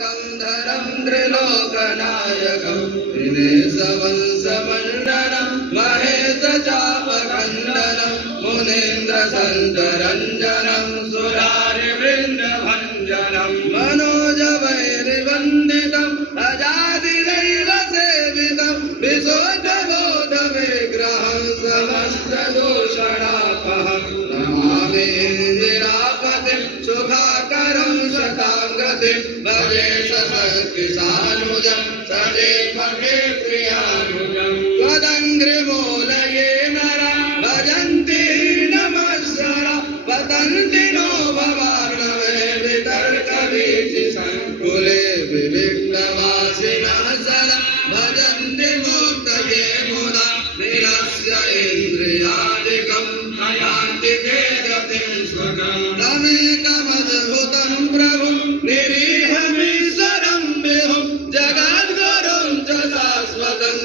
धरं त्रिलोकनायकं दिनेशवंशमण्डनं महेशचापखण्डनं मुनीन्द्रसन्तरञ्जनं सुरारिवृन्दभञ्जनं मनोजवैर्वन्दितं अजादिदैवसेवितं विशुद्धबोधविग्रहं समस्तदूषणापहं नमामि इन्दिरापतिं शुभाकरं शताङ्गतिं भजे सशक्तिसानुजं सदेवके प्रियानुजं त्वदङ्घ्रिमूलये नरा भजन्ति नमस्सरा पतन्ति नो भवार्णवे वितर्कवीचिसङ्कुले विविघ्नवासिनः सदा भजन्ति मुक्तये मुदा निरस्य इन्द्रियादिकं नयान्ति ते गतिं स्वकम् तमेकमद्भुतं प्रभुं निरीहमीश्वरं विभुं जगद्गुरुं च शाश्वतं